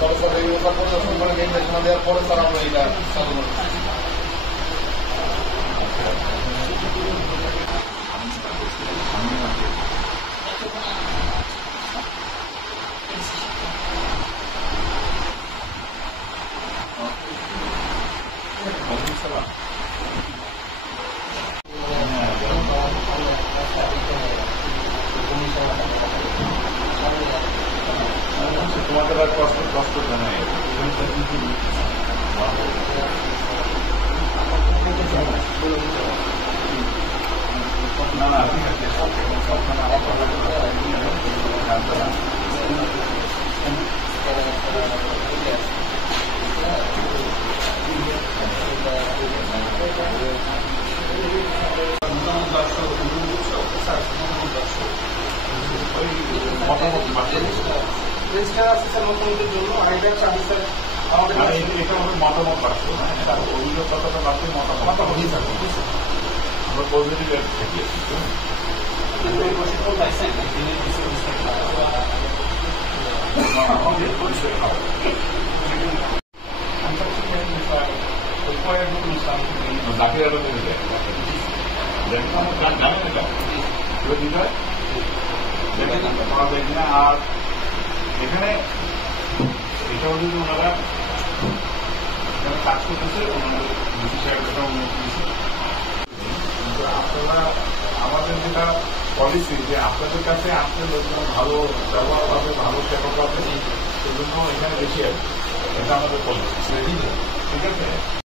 পরে স্যার এগুলো স্যার পরিদর্শন করে নির্দেশনা দেওয়ার পরে স্যার আমরা এটা চালু করছি। তোমাদের আর কষ্ট জানাই না না ঠিক রেজিস্টার আছে স্যার মতামতের জন্য আইডা চাবি স্যার আমাদের এটা আমাদের মতামত আসতো না, তার অভিযোগতাটা বাড়তে মতামত আমরা পজিটিভ থাকি। প্রশিক্ষণ পাইছেন আর এখানে এটাও যদি ওনারা কাজ করতেছে ওনাদের আপনারা আমাদের যেটা পলিসি যে আপনাদের কাছে আসলে লোকজন ভালো ব্যবহার পাবে, ভালো সেবা পাবে, সেজন্য এখানে বেশি আসবে, এটা আমাদের পলিসি। ঠিক আছে।